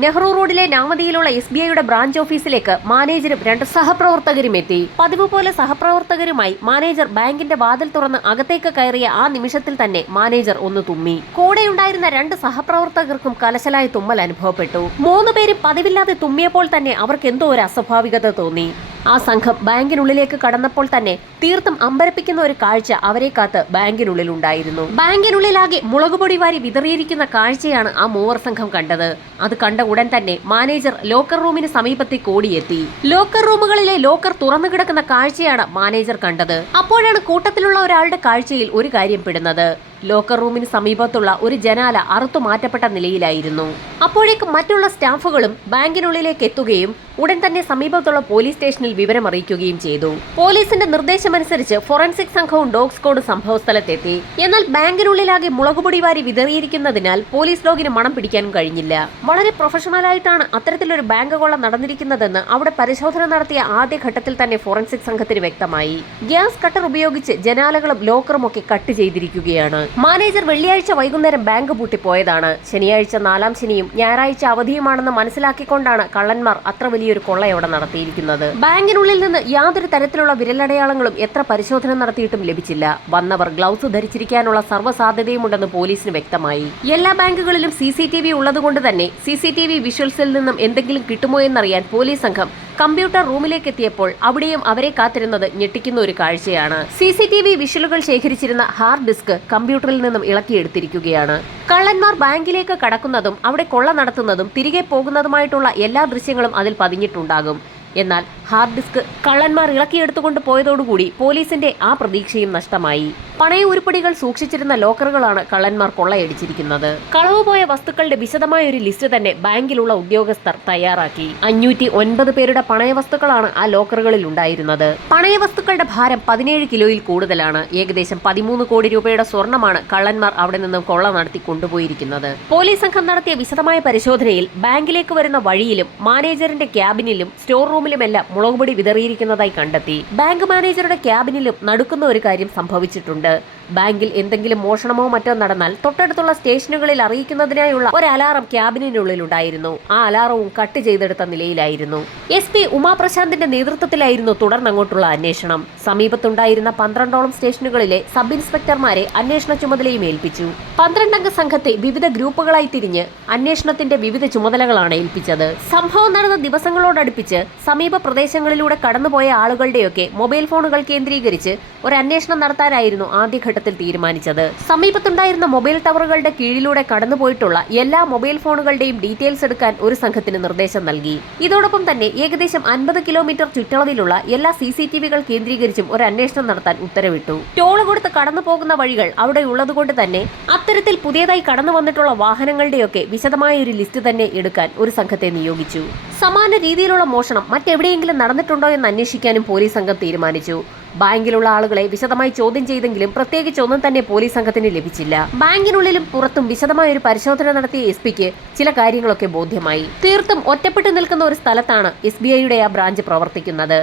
നെഹ്റു റോഡിലെ നാമതിയിലുള്ള SBIയുടെ ബ്രാഞ്ച് ഓഫീസിലേക്ക് മാനേജരും 2 സഹപ്രവർത്തകരും എത്തി. പതിവ് പോലെ സഹപ്രവർത്തകരുമായി മാനേജർ ബാങ്കിന്റെ വാതിൽ തുറന്ന് അകത്തേക്ക് കയറിയ ആ നിമിഷത്തിൽ തന്നെ മാനേജർ ഒന്ന് തുമ്മി. കൂടെയുണ്ടായിരുന്ന 2 സഹപ്രവർത്തകർക്കും കലശലായ തുമ്മൽ അനുഭവപ്പെട്ടു. 3 പേരും പതിവില്ലാതെ തുമ്മിയപ്പോൾ തന്നെ അവർക്ക് എന്തോ ഒരു അസ്വാഭാവികത തോന്നി. ആ സംഘം ബാങ്കിനുള്ളിലേക്ക് കടന്നപ്പോൾ തന്നെ തീർത്തും അമ്പരപ്പിക്കുന്ന ഒരു കാഴ്ച അവരെ കാത്ത് ബാങ്കിനുള്ളിലുണ്ടായിരുന്നു. ബാങ്കിനുള്ളിലാകെ മുളകുപൊടി വാരി വിതറിയിരിക്കുന്ന കാഴ്ചയാണ് ആ മൂവർ സംഘം കണ്ടത്. അത് കണ്ട ഉടൻ തന്നെ മാനേജർ ലോക്കർ റൂമിന് സമീപത്തേക്ക് ഓടിയെത്തി. ലോക്കർ റൂമുകളിലെ ലോക്കർ തുറന്നു കിടക്കുന്ന കാഴ്ചയാണ് മാനേജർ കണ്ടത്. അപ്പോഴാണ് കൂട്ടത്തിലുള്ള ഒരാളുടെ കാഴ്ചയിൽ ഒരു കാര്യം പെടുന്നത്. ലോക്കർ റൂമിന് സമീപത്തുള്ള ഒരു ജനാല അറുത്തു മാറ്റപ്പെട്ട നിലയിലായിരുന്നു. അപ്പോഴേക്കും മറ്റുള്ള സ്റ്റാഫുകളും ബാങ്കിനുള്ളിലേക്ക് എത്തുകയും ഉടൻ തന്നെ സമീപത്തുള്ള പോലീസ് സ്റ്റേഷനിൽ വിവരം അറിയിക്കുകയും ചെയ്തു. പോലീസിന്റെ നിർദ്ദേശമനുസരിച്ച് ഫോറൻസിക് സംഘവും ഡോഗ് സ്ക്വാഡും സംഭവസ്ഥലത്തെത്തി. എന്നാൽ ബാങ്കിനുള്ളിലാകെ മുളകുപൊടി വാരി വിതറിയിരിക്കുന്നതിനാൽ പോലീസ് ഡോഗിന് മണം പിടിക്കാനും കഴിഞ്ഞില്ല. വളരെ പ്രൊഫഷണലായിട്ടാണ് അത്തരത്തിലൊരു ബാങ്ക് കൊള്ള നടന്നിരിക്കുന്നതെന്ന് അവിടെ പരിശോധന നടത്തിയ ആദ്യഘട്ടത്തിൽ തന്നെ ഫോറൻസിക് സംഘത്തിന് വ്യക്തമായി. ഗ്യാസ് കട്ടർ ഉപയോഗിച്ച് ജനാലകളും ലോക്കറും ഒക്കെ കട്ട് ചെയ്തിരിക്കുകയാണ്. മാനേജർ വെള്ളിയാഴ്ച വൈകുന്നേരം ബാങ്ക് പൂട്ടിപ്പോയതാണ്. ശനിയാഴ്ച 4ാം ശനിയും ഞായറാഴ്ച അവധിയുമാണെന്ന് മനസ്സിലാക്കിക്കൊണ്ടാണ് കള്ളന്മാർ അത്ര വലിയൊരു കൊള്ളയോടെ നടത്തിയിരിക്കുന്നത്. ബാങ്കിനുള്ളിൽ നിന്ന് യാതൊരു തരത്തിലുള്ള വിരലടയാളങ്ങളും എത്ര പരിശോധന നടത്തിയിട്ടും ലഭിച്ചില്ല. വന്നവർ ഗ്ലൗസ് ധരിച്ചിരിക്കാനുള്ള സർവ്വസാധ്യതയുമുണ്ടെന്ന് പോലീസിന് വ്യക്തമായി. എല്ലാ ബാങ്കുകളിലും CCTV ഉള്ളതുകൊണ്ട് തന്നെ CCTV വിഷ്വൽസിൽ നിന്നും എന്തെങ്കിലും കിട്ടുമോ എന്നറിയാൻ പോലീസ് സംഘം കമ്പ്യൂട്ടർ റൂമിലേക്ക് എത്തിയപ്പോൾ അവിടെയും അവരെ കാത്തിരുന്നത് ഞെട്ടിക്കുന്ന ഒരു കാഴ്ചയാണ്. CCTV വിഷ്വലുകൾ ശേഖരിച്ചിരുന്ന ഹാർഡ് ഡിസ്ക് കമ്പ്യൂട്ടറിൽ നിന്നും ഇളക്കിയെടുത്തിരിക്കുകയാണ്. കള്ളന്മാർ ബാങ്കിലേക്ക് കടക്കുന്നതും അവിടെ കൊള്ള നടത്തുന്നതും തിരികെ പോകുന്നതുമായിട്ടുള്ള എല്ലാ ദൃശ്യങ്ങളും അതിൽ പതിഞ്ഞിട്ടുണ്ടാകും. എന്നാൽ ഹാർഡ് ഡിസ്ക് കള്ളന്മാർ ഇളക്കിയെടുത്തുകൊണ്ട് പോയതോടുകൂടി പോലീസിന്റെ ആ പ്രതീക്ഷയും നഷ്ടമായി. പണയ ഉരുപ്പടികൾ സൂക്ഷിച്ചിരുന്ന ലോക്കറുകളാണ് കള്ളന്മാർ കൊള്ളയടിച്ചിരിക്കുന്നത്. കളവുപോയ വസ്തുക്കളുടെ വിശദമായ ഒരു ലിസ്റ്റ് തന്നെ ബാങ്കിലുള്ള ഉദ്യോഗസ്ഥർ തയ്യാറാക്കി. 509 പേരുടെ പണയ വസ്തുക്കളാണ് ആ ലോക്കറുകളിൽ ഉണ്ടായിരുന്നത്. പണയ വസ്തുക്കളുടെ ഭാരം 17 കിലോയിൽ കൂടുതലാണ്. ഏകദേശം 13 കോടി രൂപയുടെ സ്വർണ്ണമാണ് കള്ളന്മാർ അവിടെ നിന്നും കൊള്ള നടത്തി കൊണ്ടുപോയിരിക്കുന്നത്. പോലീസ് സംഘം നടത്തിയ വിശദമായ പരിശോധനയിൽ ബാങ്കിലേക്ക് വരുന്ന വഴിയിലും മാനേജറിന്റെ ക്യാബിനിലും സ്റ്റോർ റൂമിലുമെല്ലാം മുളകുപൊടി വിതറിയിരിക്കുന്നതായി കണ്ടെത്തി. ബാങ്ക് മാനേജറുടെ ക്യാബിനിലും നടുക്കുന്ന ഒരു കാര്യം സംഭവിച്ചിട്ടുണ്ട്. ബാങ്കിൽ എന്തെങ്കിലും മോഷണമോ മറ്റോ നടന്നാൽ തൊട്ടടുത്തുള്ള സ്റ്റേഷനുകളിൽ അറിയിക്കുന്നതിനായുള്ള ഒരു അലാറം ക്യാബിനുള്ളിലുണ്ടായിരുന്നു. ആ അലാറവും കട്ട് ചെയ്തെടുത്ത നിലയിലായിരുന്നു. SP ഉമാപ്രശാന്തിന്റെ നേതൃത്വത്തിലായിരുന്നു തുടർന്നങ്ങോട്ടുള്ള അന്വേഷണം. സമീപത്തുണ്ടായിരുന്ന 12ഓളം സ്റ്റേഷനുകളിലെ സബ് ഇൻസ്പെക്ടർമാരെ അന്വേഷണ ചുമതലയും ഏൽപ്പിച്ചു. 12 അംഗ സംഘത്തെ വിവിധ ഗ്രൂപ്പുകളായി തിരിഞ്ഞ് അന്വേഷണത്തിന്റെ വിവിധ ചുമതലകളാണ് ഏൽപ്പിച്ചത്. സംഭവം നടന്ന ദിവസങ്ങളോടടുപ്പിച്ച് സമീപ പ്രദേശങ്ങളിലൂടെ കടന്നുപോയ ആളുകളുടെയൊക്കെ മൊബൈൽ ഫോണുകൾ കേന്ദ്രീകരിച്ച് ഒരു അന്വേഷണം നടത്താനായിരുന്നു ആദ്യഘട്ടത്തിൽ തീരുമാനിച്ചത്. സമീപത്തുണ്ടായിരുന്ന മൊബൈൽ ടവറുകളുടെ കീഴിലൂടെ കടന്നുപോയിട്ടുള്ള എല്ലാ മൊബൈൽ ഫോണുകളുടെയും ഡീറ്റെയിൽസ് എടുക്കാൻ ഒരു സംഘത്തിന് നിർദ്ദേശം നൽകി. ഇതോടൊപ്പം തന്നെ ഏകദേശം 50 കിലോമീറ്റർ ചുറ്റളവിലുള്ള എല്ലാ CCTVകൾ കേന്ദ്രീകരിച്ചും ഒരു അന്വേഷണം നടത്താൻ ഉത്തരവിട്ടു. ടോള് കൊടുത്ത് കടന്നു പോകുന്ന വഴികൾ അവിടെ ഉള്ളതുകൊണ്ട് തന്നെ അത്തരത്തിൽ പുതിയതായി കടന്നു വന്നിട്ടുള്ള വാഹനങ്ങളുടെയൊക്കെ വിശദമായ ഒരു ലിസ്റ്റ് തന്നെ എടുക്കാൻ ഒരു സംഘത്തെ നിയോഗിച്ചു. സമാന രീതിയിലുള്ള മോഷണം മറ്റെവിടെയെങ്കിലും നടന്നിട്ടുണ്ടോ എന്ന് അന്വേഷിക്കാനും പോലീസ് സംഘം തീരുമാനിച്ചു. ബാങ്കിലുള്ള ആളുകളെ വിശദമായി ചോദ്യം ചെയ്തെങ്കിലും പ്രത്യേകിച്ചൊന്നും തന്നെ പോലീസ് സംഘത്തിന് ലഭിച്ചില്ല. ബാങ്കിനുള്ളിലും പുറത്തും വിശദമായ ഒരു പരിശോധന നടത്തിയ SPക്ക് ചില കാര്യങ്ങളൊക്കെ ബോധ്യമായി. തീർത്തും ഒറ്റപ്പെട്ടു നിൽക്കുന്ന ഒരു സ്ഥലത്താണ് SBIയുടെ ആ ബ്രാഞ്ച് പ്രവർത്തിക്കുന്നത്.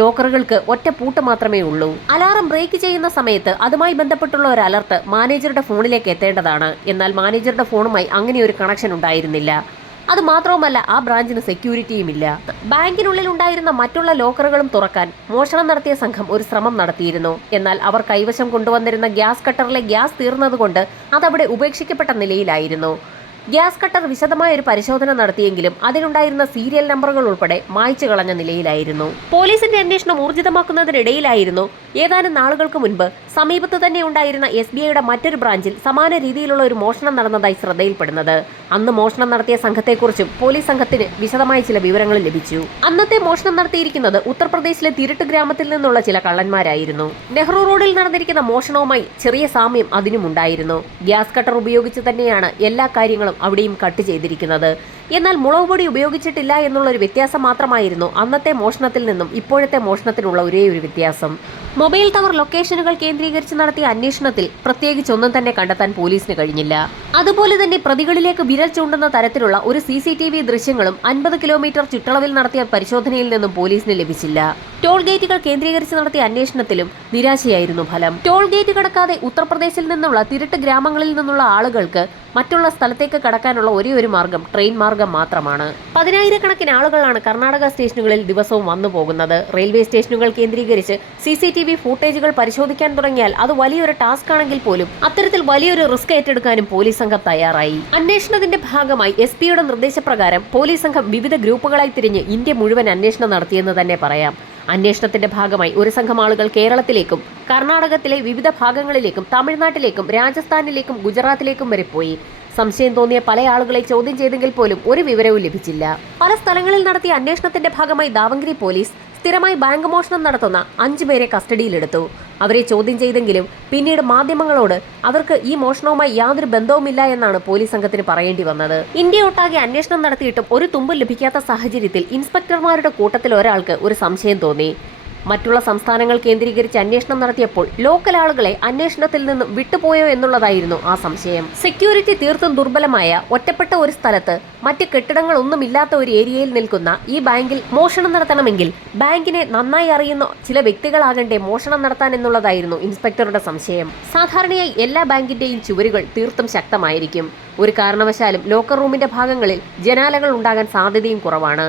ലോക്കറുകൾക്ക് ഒറ്റ പൂട്ട് മാത്രമേ ഉള്ളൂ. അലാറം ബ്രേക്ക് ചെയ്യുന്ന സമയത്ത് അതുമായി ബന്ധപ്പെട്ടുള്ള ഒരു അലർട്ട് മാനേജറുടെ ഫോണിലേക്ക് എത്തേണ്ടതാണ്. എന്നാൽ മാനേജറുടെ ഫോണുമായി അങ്ങനെ ഒരു കണക്ഷൻ ഉണ്ടായിരുന്നില്ല. അത് മാത്രവുമല്ല, ആ ബ്രാഞ്ചിന് സെക്യൂരിറ്റിയുമില്ല. ബാങ്കിനുള്ളിൽ ഉണ്ടായിരുന്ന മറ്റുള്ള ലോക്കറുകളും തുറക്കാൻ മോഷണം നടത്തിയ സംഘം ഒരു ശ്രമം നടത്തിയിരുന്നു. എന്നാൽ അവർ കൈവശം കൊണ്ടുവന്നിരുന്ന ഗ്യാസ് കട്ടറിലെ ഗ്യാസ് തീർന്നതുകൊണ്ട് അതവിടെ ഉപേക്ഷിക്കപ്പെട്ട നിലയിലായിരുന്നു. ഗ്യാസ് കട്ടർ വിശദമായ ഒരു പരിശോധന നടത്തിയെങ്കിലും അതിലുണ്ടായിരുന്ന സീരിയൽ നമ്പറുകൾ ഉൾപ്പെടെ മായ്ച്ചു കളഞ്ഞ നിലയിലായിരുന്നു. പോലീസിന്റെ അന്വേഷണം ഊർജിതമാക്കുന്നതിനിടയിലായിരുന്നു ഏതാനും നാളുകൾക്ക് മുൻപ് സമീപത്ത് തന്നെ ഉണ്ടായിരുന്ന SBIയുടെ മറ്റൊരു ബ്രാഞ്ചിൽ സമാന രീതിയിലുള്ള ഒരു മോഷണം നടന്നതായി ശ്രദ്ധയിൽപ്പെടുന്നത്. അന്ന് മോഷണം നടത്തിയ സംഘത്തെക്കുറിച്ചും പോലീസ് സംഘത്തിന് വിശദമായ ചില വിവരങ്ങൾ ലഭിച്ചു. അന്നത്തെ മോഷണം നടത്തിയിരിക്കുന്നത് ഉത്തർപ്രദേശിലെ തിരുട്ട് ഗ്രാമത്തിൽ നിന്നുള്ള ചില കള്ളന്മാരായിരുന്നു. നെഹ്റു റോഡിൽ നടന്നിരിക്കുന്ന മോഷണവുമായി ചെറിയ സാമ്യം അതിനുമുണ്ടായിരുന്നു. ഗ്യാസ് കട്ടർ ഉപയോഗിച്ച് തന്നെയാണ് എല്ലാ കാര്യങ്ങളും അവിടെയും കട്ട് ചെയ്തിരിക്കുന്നത്. എന്നാൽ മുളകുപൊടി ഉപയോഗിച്ചിട്ടില്ല എന്നുള്ളൊരു വ്യത്യാസം മാത്രമായിരുന്നു അന്നത്തെ മോഷണത്തിൽ നിന്നും ഇപ്പോഴത്തെ മോഷണത്തിനുള്ള ഒരേ ഒരു വ്യത്യാസം. മൊബൈൽ ടവർ ലൊക്കേഷനുകൾ കേന്ദ്രീകരിച്ച് നടത്തിയ അന്വേഷണത്തിൽ പ്രത്യേകിച്ചൊന്നും തന്നെ കണ്ടെത്താൻ പോലീസിന് കഴിഞ്ഞില്ല. അതുപോലെ തന്നെ പ്രതികളിലേക്ക് വിരൽ ചൂണ്ടുന്ന തരത്തിലുള്ള ഒരു CCTV ദൃശ്യങ്ങളും 50 കിലോമീറ്റർ ചുറ്റളവിൽ നടത്തിയ പരിശോധനയിൽ നിന്നും പോലീസിന് ലഭിച്ചില്ല. ടോൾ ഗേറ്റുകൾ കേന്ദ്രീകരിച്ച് നടത്തിയ അന്വേഷണത്തിലും നിരാശയായിരുന്നു ഫലം. ടോൾ ഗേറ്റ് കടക്കാതെ ഉത്തർപ്രദേശിൽ നിന്നുള്ള തിരുട്ട് ഗ്രാമങ്ങളിൽ നിന്നുള്ള ആളുകൾക്ക് മറ്റുള്ള സ്ഥലത്തേക്ക് കടക്കാനുള്ള ഒരേയൊരു മാർഗം ട്രെയിൻ മാർഗം മാത്രമാണ്. 10,000-കണക്കിന് ആളുകളാണ് കർണാടക സ്റ്റേഷനുകളിൽ ദിവസവും വന്നു പോകുന്നത്. റെയിൽവേ സ്റ്റേഷനുകൾ കേന്ദ്രീകരിച്ച് CCTV ഫൂട്ടേജുകൾ പരിശോധിക്കാൻ തുടങ്ങിയാൽ അത് വലിയൊരു ടാസ്ക് ആണെങ്കിൽ പോലും അത്തരത്തിൽ വലിയൊരു റിസ്ക് ഏറ്റെടുക്കാനും പോലീസ് സംഘം തയ്യാറായി. അന്വേഷണത്തിന്റെ ഭാഗമായി SP-യുടെ നിർദ്ദേശപ്രകാരം പോലീസ് സംഘം വിവിധ ഗ്രൂപ്പുകളായി തിരിഞ്ഞ് ഇന്ത്യ മുഴുവൻ അന്വേഷണം നടത്തിയെന്ന് തന്നെ പറയാം. അന്വേഷണത്തിന്റെ ഭാഗമായി ഒരു സംഘം ആളുകൾ കേരളത്തിലേക്കും കർണാടകത്തിലെ വിവിധ ഭാഗങ്ങളിലേക്കും തമിഴ്നാട്ടിലേക്കും രാജസ്ഥാനിലേക്കും ഗുജറാത്തിലേക്കും വരെ പോയി. സംശയം തോന്നിയ പല ആളുകളെ ചോദ്യം ചെയ്തെങ്കിൽ പോലും ഒരു വിവരവും ലഭിച്ചില്ല. പല സ്ഥലങ്ങളിൽ നടത്തിയ അന്വേഷണത്തിന്റെ ഭാഗമായി ദാവങ്കരി പോലീസ് സ്ഥിരമായി ബാങ്ക് മോഷണം നടത്തുന്ന 5 പേരെ കസ്റ്റഡിയിലെടുത്തു. അവരെ ചോദ്യം ചെയ്തെങ്കിലും പിന്നീട് മാധ്യമങ്ങളോട് അവർക്ക് ഈ മോഷണവുമായി യാതൊരു ബന്ധവുമില്ല എന്നാണ് പോലീസ് സംഘത്തിന് പറയേണ്ടി വന്നത്. ഇന്ത്യ ഒട്ടാകെ അന്വേഷണം നടത്തിയിട്ടും ഒരു തുമ്പും ലഭിക്കാത്ത സാഹചര്യത്തിൽ ഇൻസ്പെക്ടർമാരുടെ കൂട്ടത്തിൽ ഒരാൾക്ക് ഒരു സംശയം തോന്നി. മറ്റുള്ള സംസ്ഥാനങ്ങൾ കേന്ദ്രീകരിച്ച് അന്വേഷണം നടത്തിയപ്പോൾ ലോക്കൽ ആളുകളെ അന്വേഷണത്തിൽ നിന്നും വിട്ടുപോയോ എന്നുള്ളതായിരുന്നു ആ സംശയം. സെക്യൂരിറ്റി തീർത്തും ദുർബലമായ ഒറ്റപ്പെട്ട ഒരു സ്ഥലത്ത് മറ്റ് കെട്ടിടങ്ങളൊന്നുമില്ലാത്ത ഒരു ഏരിയയിൽ നിൽക്കുന്ന ഈ ബാങ്കിൽ മോഷണം നടത്തണമെങ്കിൽ ബാങ്കിനെ നന്നായി അറിയുന്ന ചില വ്യക്തികളാകണ്ടേ മോഷണം നടത്താൻ എന്നുള്ളതായിരുന്നു ഇൻസ്പെക്ടറുടെ സംശയം. സാധാരണയായി എല്ലാ ബാങ്കിന്റെയും ചുവരുകൾ തീർത്തും ശക്തമായിരിക്കും. ഒരു കാരണവശാലും ലോക്കർ റൂമിന്റെ ഭാഗങ്ങളിൽ ജനാലകൾ ഉണ്ടാകാൻ സാധ്യതയും കുറവാണ്.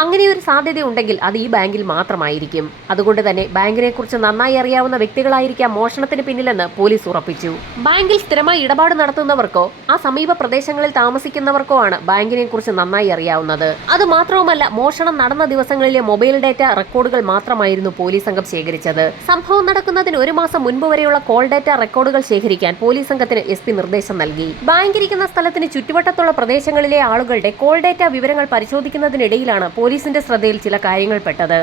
അങ്ങനെ ഒരു സാധ്യത ഉണ്ടെങ്കിൽ അത് ഈ ബാങ്കിൽ മാത്രമായിരിക്കും. അതുകൊണ്ട് തന്നെ ബാങ്കിനെ കുറിച്ച് നന്നായി അറിയാവുന്ന വ്യക്തികളായിരിക്കാം മോഷണത്തിന് പിന്നിലെന്ന് പോലീസ് ഉറപ്പിച്ചു. ബാങ്കിൽ സ്ഥിരമായി ഇടപാട് നടത്തുന്നവർക്കോ ആ സമീപ പ്രദേശങ്ങളിൽ താമസിക്കുന്നവർക്കോ ആണ് ബാങ്കിനെ കുറിച്ച് നന്നായി അറിയാവുന്നത്. അത് മാത്രവുമല്ല, മോഷണം നടന്ന ദിവസങ്ങളിലെ മൊബൈൽ ഡാറ്റ റെക്കോർഡുകൾ മാത്രമായിരുന്നു പോലീസ് സംഘം ശേഖരിച്ചത്. സംഭവം നടക്കുന്നതിന് 1 മാസം മുൻപ് വരെയുള്ള കോൾ ഡാറ്റ റെക്കോർഡുകൾ ശേഖരിക്കാൻ പോലീസ് സംഘത്തിന് SP നിർദ്ദേശം നൽകി. ബാങ്കിരിക്കുന്ന സ്ഥലത്തിന് ചുറ്റുവട്ടത്തുള്ള പ്രദേശങ്ങളിലെ ആളുകളുടെ കോൾ ഡാറ്റ വിവരങ്ങൾ പരിശോധിക്കുന്നതിനിടയിലാണ് പോലീസിന്റെ ശ്രദ്ധയിൽ ചില കാര്യങ്ങൾ പെട്ടത്.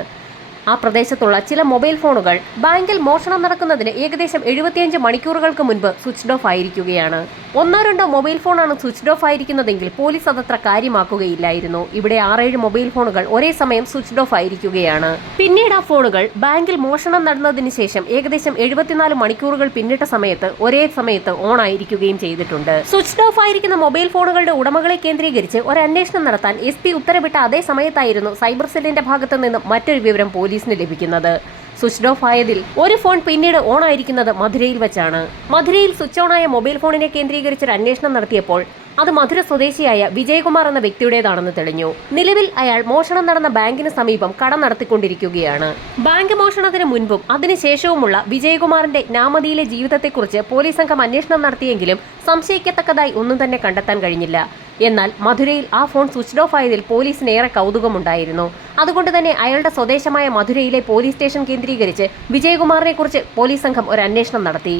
ആ പ്രദേശത്തുള്ള ചില മൊബൈൽ ഫോണുകൾ ബാങ്കിൽ മോഷണം നടക്കുന്നതിന് ഏകദേശം 75 മണിക്കൂറുകൾക്ക് മുൻപ് സ്വിച്ച്ഡ് ഓഫ് ആയിരിക്കുകയാണ്. 1-2 മൊബൈൽ ഫോണാണ് സ്വിച്ച്ഡ് ഓഫ് ആയിരിക്കുന്നതെങ്കിൽ പോലീസ് അതത്ര കാര്യമാക്കുകയില്ലായിരുന്നു. ഇവിടെ 6-7 മൊബൈൽ ഫോണുകൾ ഒരേ സമയം സ്വിച്ച്ഡ് ഓഫ് ആയിരിക്കുകയാണ്. പിന്നീട് ആ ഫോണുകൾ ബാങ്കിൽ മോഷണം നടന്നതിന് ശേഷം ഏകദേശം 74 മണിക്കൂറുകൾ പിന്നിട്ട സമയത്ത് ഒരേ സമയത്ത് ഓൺ ആയിരിക്കുകയും ചെയ്തിട്ടുണ്ട്. സ്വിച്ച്ഡ് ഓഫ് ആയിരിക്കുന്ന മൊബൈൽ ഫോണുകളുടെ ഉടമകളെ കേന്ദ്രീകരിച്ച് ഒരു അന്വേഷണം നടത്താൻ SP ഉത്തരവിട്ട അതേ സമയത്തായിരുന്നു സൈബർ സെല്ലിന്റെ ഭാഗത്തു നിന്നും മറ്റൊരു വിവരം പോലീസിന് ലഭിക്കുന്നത്. സ്വിച്ച്ഡ് ഓഫ് ആയതിൽ ഒരു ഫോൺ പിന്നീട് ഓൺ ആയിരിക്കുന്നത് മധുരയിൽ വെച്ചാണ്. മധുരയിൽ സ്വിച്ച് ഓൺ ആയ മൊബൈൽ ഫോണിനെ കേന്ദ്രീകരിച്ചൊരു അന്വേഷണം നടത്തിയപ്പോൾ അത് മധുര സ്വദേശിയായ വിജയകുമാർ എന്ന വ്യക്തിയുടേതാണെന്ന് തെളിഞ്ഞു. നിലവിൽ അയാൾ മോഷണം നടന്ന ബാങ്കിന് സമീപം കട നടത്തിക്കൊണ്ടിരിക്കുകയാണ്. ബാങ്ക് മോഷണത്തിന് മുൻപും അതിനുശേഷവുമുള്ള വിജയകുമാറിന്റെ നാമതിയിലെ ജീവിതത്തെക്കുറിച്ച് പോലീസ് സംഘം അന്വേഷണം നടത്തിയെങ്കിലും സംശയിക്കത്തക്കതായി ഒന്നും തന്നെ കണ്ടെത്താൻ കഴിഞ്ഞില്ല. എന്നാൽ മധുരയിൽ ആ ഫോൺ സ്വിച്ച്ഡ് ഓഫ് ആയതിൽ പോലീസിന് ഏറെ കൗതുകമുണ്ടായിരുന്നു. അതുകൊണ്ട് തന്നെ അയാളുടെ സ്വദേശമായ മധുരയിലെ പോലീസ് സ്റ്റേഷൻ കേന്ദ്രീകരിച്ച് വിജയകുമാറിനെ കുറിച്ച് പോലീസ് സംഘം ഒരു അന്വേഷണം നടത്തി.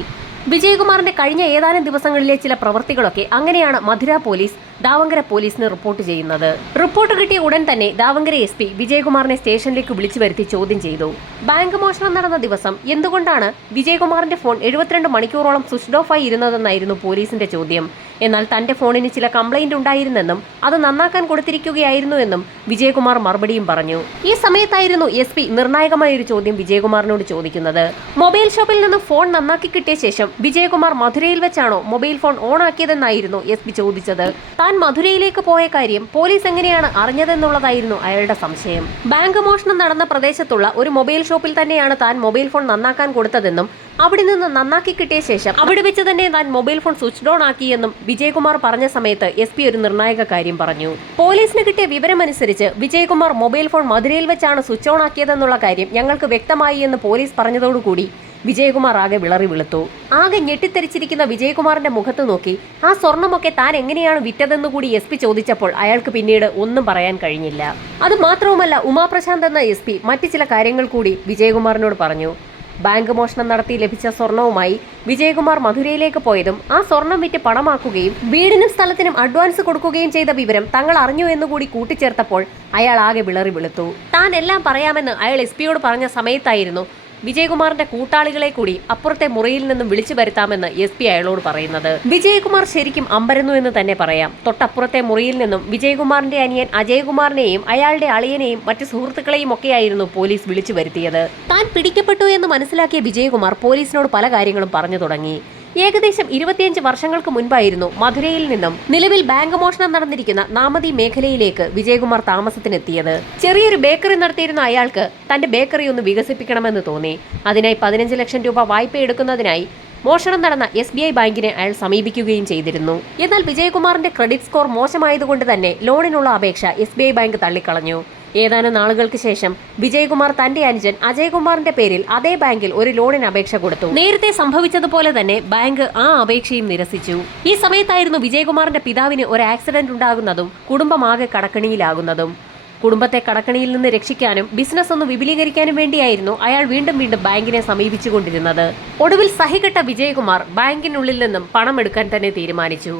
വിജയകുമാറിന്റെ കഴിഞ്ഞ ഏതാനും ദിവസങ്ങളിലെ ചില പ്രവൃത്തികളൊക്കെ അങ്ങനെയാണ് മധുര പോലീസ് ദാവങ്കര പോലീസിന് റിപ്പോർട്ട് ചെയ്യുന്നത്. റിപ്പോർട്ട് കിട്ടിയ ഉടൻ തന്നെ ദാവങ്കര SP വിജയകുമാറിനെ സ്റ്റേഷനിലേക്ക് വിളിച്ചു വരുത്തി ചോദ്യം ചെയ്തു. ബാങ്ക് മോഷണം നടന്ന ദിവസം എന്തുകൊണ്ടാണ് വിജയകുമാറിന്റെ ഫോൺ 72 മണിക്കൂറോളം സ്വിച്ച്ഡ് ഓഫ് ആയി ഇരുന്നതെന്നായിരുന്നു പോലീസിന്റെ ചോദ്യം. എന്നാൽ തന്റെ ഫോണിന് ചില കംപ്ലൈന്റ് ഉണ്ടായിരുന്നെന്നും അത് നന്നാക്കാൻ കൊടുത്തിരിക്കുകയായിരുന്നു എന്നും വിജയകുമാർ മറുപടിയും പറഞ്ഞു. ഈ സമയത്തായിരുന്നു SP നിർണായകമായ ഒരു ചോദ്യം വിജയകുമാറിനോട് ചോദിക്കുന്നത്. മൊബൈൽ ഷോപ്പിൽ നിന്ന് ഫോൺ നന്നാക്കി കിട്ടിയ ശേഷം വിജയകുമാർ മധുരയിൽ വെച്ചാണോ മൊബൈൽ ഫോൺ ഓൺ ആക്കിയതെന്നായിരുന്നു SP ചോദിച്ചത്. താൻ മധുരയിലേക്ക് പോയ കാര്യം പോലീസ് എങ്ങനെയാണ് അറിഞ്ഞതെന്നുള്ളതായിരുന്നു അയാളുടെ സംശയം. ബാങ്ക് മോഷണം നടന്ന പ്രദേശത്തുള്ള ഒരു മൊബൈൽ ഷോപ്പിൽ തന്നെയാണ് താൻ മൊബൈൽ ഫോൺ നന്നാക്കാൻ കൊടുത്തതെന്നും അവിടെ നിന്ന് നന്നാക്കി കിട്ടിയ ശേഷം അവിടെ വെച്ച് തന്നെ താൻ മൊബൈൽ ഫോൺ സ്വിച്ച് ഓൺ ആക്കിയെന്നും വിജയകുമാർ പറഞ്ഞ സമയത്ത് SP ഒരു നിർണായക കാര്യം പറഞ്ഞു. പോലീസിന് കിട്ടിയ വിവരമനുസരിച്ച് വിജയകുമാർ മൊബൈൽ ഫോൺ മധുരയിൽ വെച്ചാണ് സ്വിച്ച് ഓൺ ആക്കിയതെന്നുള്ള കാര്യം ഞങ്ങൾക്ക് വ്യക്തമായി എന്ന് പോലീസ് പറഞ്ഞതോടുകൂടി വിജയകുമാർ ആകെ വിളറി വെളുത്തു. ആകെ ഞെട്ടിത്തെറിച്ചിരിക്കുന്ന വിജയകുമാറിന്റെ മുഖത്ത് നോക്കി ആ സ്വർണമൊക്കെ താൻ എങ്ങനെയാണ് വിറ്റതെന്നുകൂടി SP ചോദിച്ചപ്പോൾ അയാൾക്ക് പിന്നീട് ഒന്നും പറയാൻ കഴിഞ്ഞില്ല. അത് മാത്രവുമല്ല, ഉമാപ്രശാന്ത് എന്ന SP മറ്റു ചില കാര്യങ്ങൾ കൂടി വിജയകുമാറിനോട് പറഞ്ഞു. ബാങ്ക് മോഷണം നടത്തി ലഭിച്ച സ്വർണവുമായി വിജയകുമാർ മധുരയിലേക്ക് പോയതും ആ സ്വർണം വിറ്റ് പണമാക്കുകയും വീടിനും സ്ഥലത്തിനും അഡ്വാൻസ് കൊടുക്കുകയും ചെയ്ത വിവരം തങ്ങൾ അറിഞ്ഞു എന്നുകൂടി കൂട്ടിച്ചേർത്തപ്പോൾ അയാൾ ആകെ വിളറി വെളുത്തു. താൻ എല്ലാം പറയാമെന്ന് അയാൾ SP-യോട് പറഞ്ഞ സമയത്തായിരുന്നു വിജയകുമാറിന്റെ കൂട്ടാളികളെ കൂടി അപ്പുറത്തെ മുറിയിൽ നിന്നും വിളിച്ചു വരുത്താമെന്ന് SP അയാളോട് പറയുന്നത്. വിജയകുമാർ ശരിക്കും അമ്പരന്നു എന്ന് തന്നെ പറയാം. തൊട്ടപ്പുറത്തെ മുറിയിൽ നിന്നും വിജയകുമാറിന്റെ അനിയൻ അജയകുമാറിനെയും അയാളുടെ അളിയനെയും മറ്റു സുഹൃത്തുക്കളെയും ഒക്കെയായിരുന്നു പോലീസ് വിളിച്ചു വരുത്തിയത്. താൻ പിടിക്കപ്പെട്ടു എന്ന് മനസ്സിലാക്കിയ വിജയകുമാർ പോലീസിനോട് പല കാര്യങ്ങളും പറഞ്ഞു തുടങ്ങി. ഏകദേശം 25 വർഷങ്ങൾക്ക് മുൻപായിരുന്നു മധുരയിൽ നിന്നും നിലവിൽ ബാങ്ക് മോഷണം നടന്നിരിക്കുന്ന നാമതി മേഖലയിലേക്ക് വിജയകുമാർ താമസത്തിനെത്തിയത്. ചെറിയൊരു ബേക്കറി നടത്തിയിരുന്ന അയാൾക്ക് തന്റെ ബേക്കറി ഒന്ന് വികസിപ്പിക്കണമെന്ന് തോന്നി. അതിനായി 15 ലക്ഷം രൂപ വായ്പ എടുക്കുന്നതിനായി മോഷണം നടന്ന SBI ബാങ്കിനെ അയാൾ സമീപിക്കുകയും ചെയ്തിരുന്നു. എന്നാൽ വിജയകുമാറിന്റെ ക്രെഡിറ്റ് സ്കോർ മോശമായതുകൊണ്ട് തന്നെ ലോണിനുള്ള അപേക്ഷ SBI ബാങ്ക് തള്ളിക്കളഞ്ഞു. ഏതാനും നാളുകൾക്ക് ശേഷം വിജയകുമാർ തന്റെ അനുജൻ അജയ്കുമാറിന്റെ പേരിൽ അതേ ബാങ്കിൽ ഒരു ലോണിന് അപേക്ഷ കൊടുത്തു. നേരത്തെ സംഭവിച്ചതുപോലെ തന്നെ ബാങ്ക് ആ അപേക്ഷയും നിരസിച്ചു. ഈ സമയത്തായിരുന്നു വിജയകുമാറിന്റെ പിതാവിന് ഒരു ആക്സിഡന്റ് ഉണ്ടാകുന്നതും കുടുംബമാകെ കടക്കണിയിലാകുന്നതും. കുടുംബത്തെ കടക്കണിയിൽ നിന്ന് രക്ഷിക്കാനും ബിസിനസ് ഒന്ന് വിപുലീകരിക്കാനും വേണ്ടിയായിരുന്നു അയാൾ വീണ്ടും വീണ്ടും ബാങ്കിനെ സമീപിച്ചുകൊണ്ടിരുന്നത്. ഒടുവിൽ സഹികെട്ട വിജയകുമാർ ബാങ്കിനുള്ളിൽ നിന്നും പണം എടുക്കാൻ തന്നെ തീരുമാനിച്ചു.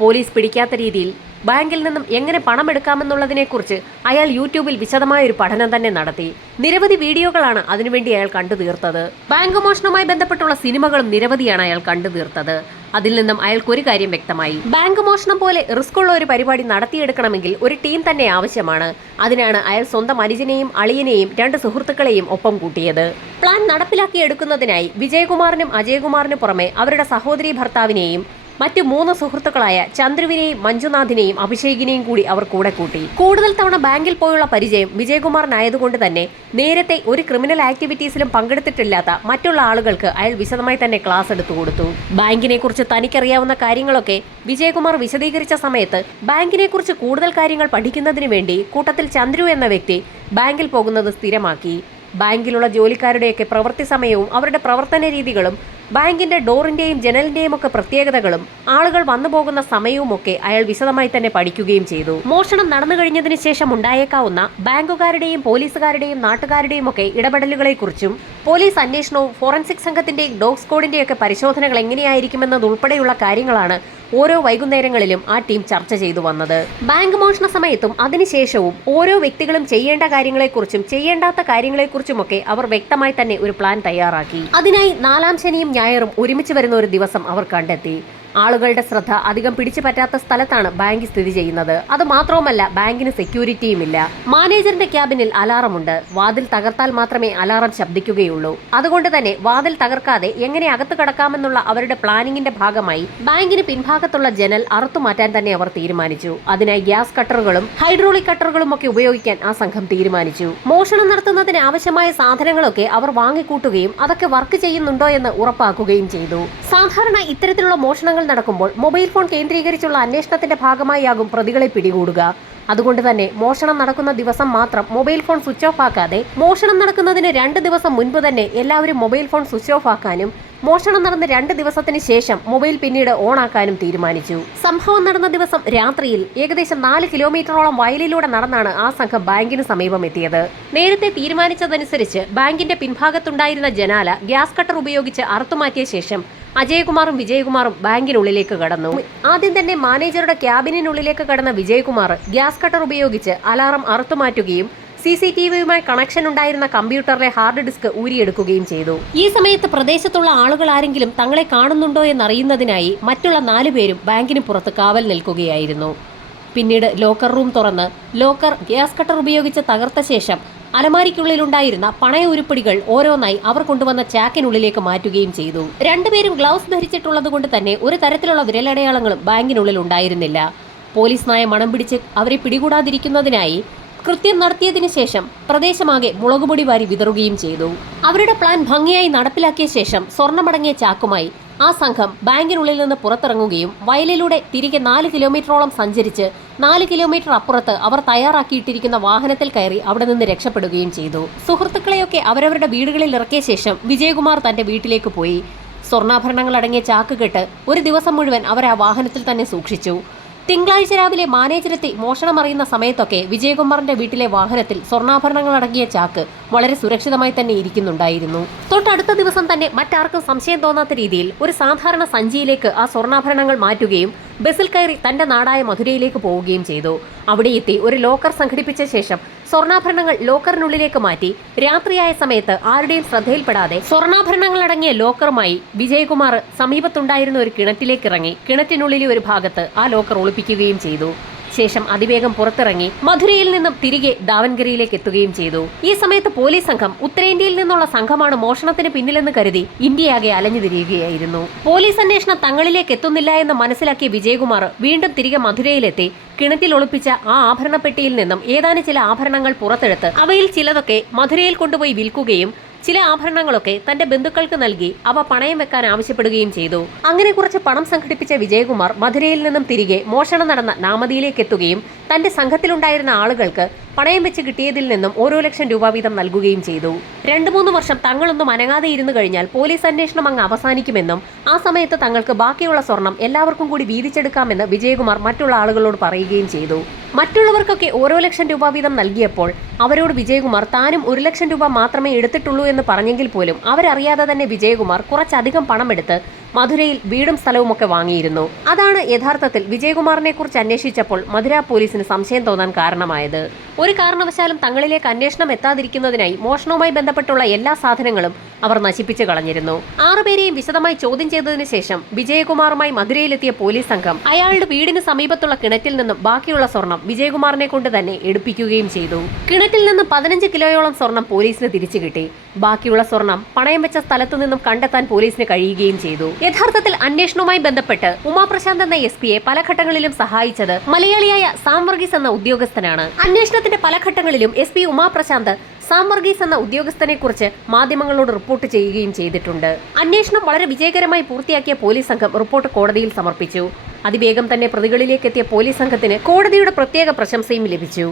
പോലീസ് പിടിക്കാത്ത രീതിയിൽ ബാങ്കിൽ നിന്നും എങ്ങനെ പണം എടുക്കാമെന്നുള്ളതിനെക്കുറിച്ച് അയാൾ യൂട്യൂബിൽ വിശദമായൊരു പഠനം തന്നെ നടത്തി. നിരവധി വീഡിയോകളാണ് അതിനുവേണ്ടി അയാൾ കണ്ടു തീർത്തത്. ബാങ്ക് മോഷണവുമായി ബന്ധപ്പെട്ടുള്ള സിനിമകളും നിരവധിയാണ് അയാൾ കണ്ടു തീർത്തത്. അതിൽ നിന്നും അയാൾക്കൊരു കാര്യം വ്യക്തമായി: ബാങ്ക് മോഷണം പോലെ റിസ്ക് ഉള്ള ഒരു പരിപാടി നടത്തിയെടുക്കണമെങ്കിൽ ഒരു ടീം തന്നെ ആവശ്യമാണ്. അതിനാണ് അയാൾ സ്വന്തം അനുജനെയും അളിയനെയും 2 സുഹൃത്തുക്കളെയും ഒപ്പം കൂട്ടിയത്. പ്ലാൻ നടപ്പിലാക്കിയെടുക്കുന്നതിനായി വിജയകുമാറിനും അജയ്കുമാറിനും പുറമെ അവരുടെ സഹോദരി ഭർത്താവിനെയും മറ്റു 3 സുഹൃത്തുക്കളായ ചന്ദ്രുവിനെയും മഞ്ജുനാഥിനെയും അഭിഷേകിനെയും കൂടി അവർ കൂടെ കൂട്ടി. കൂടുതൽ തവണ ബാങ്കിൽ പോയുള്ള പരിചയം വിജയകുമാറിനായതുകൊണ്ട് തന്നെ നേരത്തെ ഒരു ക്രിമിനൽ ആക്ടിവിറ്റീസിലും പങ്കെടുത്തിട്ടില്ലാത്ത മറ്റുള്ള ആളുകൾക്ക് അയാൾ വിശദമായി തന്നെ ക്ലാസ് എടുത്തു കൊടുത്തു. ബാങ്കിനെ കുറിച്ച് തനിക്കറിയാവുന്ന കാര്യങ്ങളൊക്കെ വിജയകുമാർ വിശദീകരിച്ച സമയത്ത് ബാങ്കിനെ കുറിച്ച് കൂടുതൽ കാര്യങ്ങൾ പഠിക്കുന്നതിന് വേണ്ടി കൂട്ടത്തിൽ ചന്ദ്രു എന്ന വ്യക്തി ബാങ്കിൽ പോകുന്നത് സ്ഥിരമാക്കി. ബാങ്കിലുള്ള ജോലിക്കാരുടെയൊക്കെ പ്രവൃത്തി സമയവും അവരുടെ പ്രവർത്തന രീതികളും ബാങ്കിന്റെ ഡോറിന്റെയും ജനലിന്റെയും ഒക്കെ പ്രത്യേകതകളും ആളുകൾ വന്നു പോകുന്ന സമയവുമൊക്കെ അയാൾ വിശദമായി തന്നെ പഠിക്കുകയും ചെയ്തു. മോഷണം നടന്നു കഴിഞ്ഞതിന് ശേഷം ഉണ്ടായേക്കാവുന്ന ബാങ്കുകാരുടെയും പോലീസുകാരുടെയും നാട്ടുകാരുടെയും ഒക്കെ ഇടപെടലുകളെക്കുറിച്ചും പോലീസ് അന്വേഷണവും ഫോറൻസിക് സംഘത്തിന്റെയും ഡോഗ് സ്ക്വാഡിന്റെയും ഒക്കെ പരിശോധനകൾ എങ്ങനെയായിരിക്കുമെന്നതുൾപ്പെടെയുള്ള കാര്യങ്ങളാണ് ഓരോ വൈകുന്നേരങ്ങളിലും ആ ടീം ചർച്ച ചെയ്തു വന്നത്. ബാങ്ക് മോഷണ സമയത്തും അതിനുശേഷവും ഓരോ വ്യക്തികളും ചെയ്യേണ്ട കാര്യങ്ങളെക്കുറിച്ചും ചെയ്യേണ്ടാത്ത കാര്യങ്ങളെക്കുറിച്ചുമൊക്കെ അവർ വ്യക്തമായി തന്നെ ഒരു പ്ലാൻ തയ്യാറാക്കി. അതിനായി 4-ാം ശനിയും ഞായറും ഒരുമിച്ച് വരുന്ന ഒരു ദിവസം അവർ കണ്ടെത്തി. ആളുകളുടെ ശ്രദ്ധ അധികം പിടിച്ചു പറ്റാത്ത സ്ഥലത്താണ് ബാങ്ക് സ്ഥിതി ചെയ്യുന്നത്. അത് മാത്രവുമല്ല, ബാങ്കിന് സെക്യൂരിറ്റിയുമില്ല. മാനേജറിന്റെ ക്യാബിനിൽ അലാറമുണ്ട്. വാതിൽ തകർത്താൽ മാത്രമേ അലാറം ശബ്ദിക്കുകയുള്ളൂ. അതുകൊണ്ട് തന്നെ വാതിൽ തകർക്കാതെ എങ്ങനെ അകത്ത് കടക്കാമെന്നുള്ള അവരുടെ പ്ലാനിങ്ങിന്റെ ഭാഗമായി ബാങ്കിന് പിൻഭാഗത്തുള്ള ജനൽ അറുത്തുമാറ്റാൻ തന്നെ അവർ തീരുമാനിച്ചു. അതിനായി ഗ്യാസ് കട്ടറുകളും ഹൈഡ്രോളിക് കട്ടറുകളും ഒക്കെ ഉപയോഗിക്കാൻ ആ സംഘം തീരുമാനിച്ചു. മോഷണം നടത്തുന്നതിന് ആവശ്യമായ സാധനങ്ങളൊക്കെ അവർ വാങ്ങിക്കൂട്ടുകയും അതൊക്കെ വർക്ക് ചെയ്യുന്നുണ്ടോ എന്ന് ഉറപ്പാക്കുകയും ചെയ്തു. സാധാരണ ഇത്തരത്തിലുള്ള മോഷണങ്ങൾ നടക്കുമ്പോൾ മൊബൈൽ ഫോൺ കേന്ദ്രീകരിച്ചുള്ള അന്വേഷണത്തിന്റെ ഭാഗമായാകും പ്രതികളെ പിടികൂടുക. അതുകൊണ്ട് തന്നെ മോഷണം നടക്കുന്ന ദിവസം മാത്രം മൊബൈൽ ഫോൺ സ്വിച്ച് ഓഫ് ആക്കാതെ മോഷണം നടക്കുന്നതിന് 2 ദിവസം മുൻപ് തന്നെ എല്ലാവരും മൊബൈൽ ഫോൺ സ്വിച്ച് ഓഫ് ആക്കാനും മോഷണം നടന്ന 2 ദിവസത്തിന് ശേഷം മൊബൈൽ പിന്നീട് ഓൺ ആക്കാനും തീരുമാനിച്ചു. സംഭവം നടന്ന ദിവസം രാത്രിയിൽ ഏകദേശം 4 കിലോമീറ്ററോളം വയലിലൂടെ നടന്നാണ് ആ സംഘം ബാങ്കിന് സമീപം എത്തിയത്. നേരത്തെ തീരുമാനിച്ചതനുസരിച്ച് ബാങ്കിന്റെ പിൻഭാഗത്തുണ്ടായിരുന്ന ജനാല ഗ്യാസ് കട്ടർ ഉപയോഗിച്ച് അറുത്തുമാറ്റിയ ശേഷം അജയ്കുമാറും വിജയകുമാറും ബാങ്കിനുള്ളിലേക്ക് കടന്നു. ആദ്യം തന്നെ മാനേജറുടെ ക്യാബിനുള്ളിലേക്ക് കടന്ന വിജയകുമാർ ഗ്യാസ് കട്ടർ ഉപയോഗിച്ച് അലാറം അറുത്തുമാറ്റുകയും CCTVയുമായി കണക്ഷൻ ഉണ്ടായിരുന്ന കമ്പ്യൂട്ടറിലെ ഹാർഡ് ഡിസ്ക് ഊരിയെടുക്കുകയും ചെയ്തു. ഈ സമയത്ത് പ്രദേശത്തുള്ള ആളുകൾ ആരെങ്കിലും തങ്ങളെ കാണുന്നുണ്ടോ എന്നറിയുന്നതിനായി മറ്റുള്ള 4 പേരും ബാങ്കിന് പുറത്ത് കാവൽ നിൽക്കുകയായിരുന്നു. പിന്നീട് ലോക്കർ റൂം തുറന്ന് ലോക്കർ ഗ്യാസ് കട്ടർ ഉപയോഗിച്ച് തകർത്ത ശേഷം അലമാരിക്കുള്ളിലുണ്ടായിരുന്ന പണയ ഉരുപ്പടികൾ ഓരോന്നായി അവർ കൊണ്ടുവന്ന ചാക്കിനുള്ളിലേക്ക് മാറ്റുകയും ചെയ്തു. 2 പേരും ഗ്ലൗസ് ധരിച്ചിട്ടുള്ളത് കൊണ്ട് തന്നെ ഒരു തരത്തിലുള്ള വിരലടയാളങ്ങളും ബാങ്കിനുള്ളിൽ ഉണ്ടായിരുന്നില്ല. പോലീസ് നായ മണം പിടിച്ച് അവരെ പിടികൂടാതിരിക്കുന്നതിനായി കൃത്യം നടത്തിയതിനു ശേഷം പ്രദേശമാകെ മുളകുപൊടി വാരി വിതറുകയും ചെയ്തു. അവരുടെ പ്ലാൻ ഭംഗിയായി നടപ്പിലാക്കിയ ശേഷം സ്വർണ്ണമടങ്ങിയ ചാക്കുമായി ആ സംഘം ബാങ്കിനുള്ളിൽ നിന്ന് പുറത്തിറങ്ങുകയും വയലിലൂടെ തിരികെ 4 കിലോമീറ്ററോളം സഞ്ചരിച്ച് 4 കിലോമീറ്റർ അപ്പുറത്ത് അവർ തയ്യാറാക്കിയിട്ടിരിക്കുന്ന വാഹനത്തിൽ കയറി അവിടെ നിന്ന് രക്ഷപ്പെടുകയും ചെയ്തു. സുഹൃത്തുക്കളെയൊക്കെ അവരവരുടെ വീടുകളിൽ ഇറക്കിയ ശേഷം വിജയകുമാർ തന്റെ വീട്ടിലേക്ക് പോയി. സ്വർണ്ണാഭരണങ്ങൾ അടങ്ങിയ ചാക്ക് കെട്ട് ഒരു ദിവസം മുഴുവൻ അവർ ആ വാഹനത്തിൽ തന്നെ സൂക്ഷിച്ചു. തിങ്കളാഴ്ച രാവിലെ മാനേജരെത്തി മോഷണം അറിയുന്ന സമയത്തൊക്കെ വിജയകുമാറിന്റെ വീട്ടിലെ വാഹനത്തിൽ സ്വർണ്ണാഭരണങ്ങൾ അടങ്ങിയ ചാക്ക് വളരെ സുരക്ഷിതമായി തന്നെ ഇരിക്കുന്നുണ്ടായിരുന്നു. തൊട്ടടുത്ത ദിവസം തന്നെ മറ്റാർക്കും സംശയം തോന്നാത്ത രീതിയിൽ ഒരു സാധാരണ സഞ്ചിയിലേക്ക് ആ സ്വർണ്ണാഭരണങ്ങൾ മാറ്റുകയും ബസ്സിൽ കയറി തന്റെ നാടായ മധുരയിലേക്ക് പോവുകയും ചെയ്തു. അവിടെ എത്തി ഒരു ലോക്കർ സംഘടിപ്പിച്ച ശേഷം സ്വർണ്ണാഭരണങ്ങൾ ലോക്കറിനുള്ളിലേക്ക് മാറ്റി രാത്രിയായ സമയത്ത് ആരുടെയും ശ്രദ്ധയിൽപ്പെടാതെ സ്വർണ്ണാഭരണങ്ങൾ അടങ്ങിയ ലോക്കറുമായി വിജയകുമാർ സമീപത്തുണ്ടായിരുന്ന ഒരു കിണറ്റിലേക്ക് ഇറങ്ങി കിണറ്റിനുള്ളിലെ ഒരു ഭാഗത്ത് ആ ലോക്കർ ഒളിപ്പിക്കുകയും ചെയ്തു. ശേഷം അതിവേഗം പുറത്തിറങ്ങി മധുരയിൽ നിന്നും തിരികെ ദാവൻഗരിയിലേക്ക് എത്തുകയും ചെയ്തു. ഈ സമയത്ത് പോലീസ് സംഘം ഉത്തരേന്ത്യയിൽ നിന്നുള്ള സംഘമാണ് മോഷണത്തിന് പിന്നിലെന്ന് കരുതി ഇന്ത്യയാകെ അലഞ്ഞുതിരിയുകയായിരുന്നു. പോലീസ് അന്വേഷണം തങ്ങളിലേക്ക് എത്തുന്നില്ല എന്ന് മനസ്സിലാക്കിയ വിജയകുമാർ വീണ്ടും തിരികെ മധുരയിലെത്തി കിണറ്റിൽ ഒളിപ്പിച്ച ആ ആഭരണപ്പെട്ടിയിൽ നിന്നും ഏതാനും ചില ആഭരണങ്ങൾ പുറത്തെടുത്ത് അവയിൽ ചിലതൊക്കെ മധുരയിൽ കൊണ്ടുപോയി വിൽക്കുകയും ചില ആഭരണങ്ങളൊക്കെ തന്റെ ബന്ധുക്കൾക്ക് നൽകി അവ പണയം വെക്കാൻ ആവശ്യപ്പെടുകയും ചെയ്തു. അങ്ങനെ കുറച്ച് പണം സംഘടിപ്പിച്ച വിജയകുമാർ മധുരയിൽ നിന്നും തിരികെ മോഷണം നടന്ന നാമതിയിലേക്ക് എത്തുകയും തന്റെ സംഘത്തിലുണ്ടായിരുന്ന ആളുകൾക്ക് പണയം വെച്ച് കിട്ടിയതിൽ നിന്നും ഓരോ ലക്ഷം രൂപ വീതം നൽകുകയും ചെയ്തു. 2-3 വർഷം തങ്ങളൊന്നും അനങ്ങാതെ ഇരുന്നു കഴിഞ്ഞാൽ പോലീസ് അന്വേഷണം അങ്ങ് അവസാനിക്കുമെന്നും ആ സമയത്ത് തങ്ങൾക്ക് ബാക്കിയുള്ള സ്വർണം എല്ലാവർക്കും കൂടി വീതിച്ചെടുക്കാമെന്ന് വിജയകുമാർ മറ്റുള്ള ആളുകളോട് പറയുകയും ചെയ്തു. മറ്റുള്ളവർക്കൊക്കെ ഓരോ ലക്ഷം രൂപ വീതം നൽകിയപ്പോൾ അവരോട് വിജയകുമാർ താനും 1 ലക്ഷം രൂപ മാത്രമേ എടുത്തിട്ടുള്ളൂ എന്ന് പറഞ്ഞെങ്കിൽ പോലും അവരറിയാതെ തന്നെ വിജയകുമാർ കുറച്ചധികം പണമെടുത്ത് മധുരയിൽ വീടും സ്ഥലവുമൊക്കെ വാങ്ങിയിരുന്നു. അതാണ് യഥാർത്ഥത്തിൽ വിജയകുമാറിനെ കുറിച്ച് അന്വേഷിച്ചപ്പോൾ മധുര പോലീസിന് സംശയം തോന്നാൻ കാരണമായത്. ഒരു കാരണവശാലും തങ്ങളിലേക്ക് അന്വേഷണം എത്താതിരിക്കുന്നതിനായി മോഷണവുമായി ബന്ധപ്പെട്ടുള്ള എല്ലാ സാധനങ്ങളും അവർ നശിപ്പിച്ചു കളഞ്ഞിരുന്നു. 6 പേരെയും വിശദമായി ചോദ്യം ചെയ്തതിനു ശേഷം വിജയകുമാറുമായി മധുരയിലെത്തിയ പോലീസ് സംഘം അയാളുടെ വീടിന് സമീപത്തുള്ള കിണറ്റിൽ നിന്നും ബാക്കിയുള്ള സ്വർണം വിജയകുമാറിനെ കൊണ്ട് തന്നെ എടുപ്പിക്കുകയും ചെയ്തു. കിണറ്റിൽ നിന്നും 15 കിലോയോളം സ്വർണം പോലീസിന് തിരിച്ചു കിട്ടി. ബാക്കിയുള്ള സ്വർണം പണയം വെച്ച സ്ഥലത്തു നിന്നും കണ്ടെത്താൻ പോലീസിന് കഴിയുകയും ചെയ്തു. യഥാർത്ഥത്തിൽ അന്വേഷണവുമായി ബന്ധപ്പെട്ട് ഉമാപ്രശാന്ത് എന്ന SP പല ഘട്ടങ്ങളിലും സഹായിച്ചത് മലയാളിയായ സാം വർഗീസ് എന്ന ഉദ്യോഗസ്ഥനാണ്. അന്വേഷണത്തിന്റെ പല ഘട്ടങ്ങളിലും SP ഉമാപ്രശാന്ത് സാം വർഗീസ് എന്ന ഉദ്യോഗസ്ഥനെ കുറിച്ച് മാധ്യമങ്ങളോട് റിപ്പോർട്ട് ചെയ്യുകയും ചെയ്തിട്ടുണ്ട്. അന്വേഷണം വളരെ വിജയകരമായി പൂർത്തിയാക്കിയ പോലീസ് സംഘം റിപ്പോർട്ട് കോടതിയിൽ സമർപ്പിച്ചു. അതിവേഗം തന്നെ പ്രതികളിലേക്ക് എത്തിയ പോലീസ് സംഘത്തിന് കോടതിയുടെ പ്രത്യേക പ്രശംസയും ലഭിച്ചു.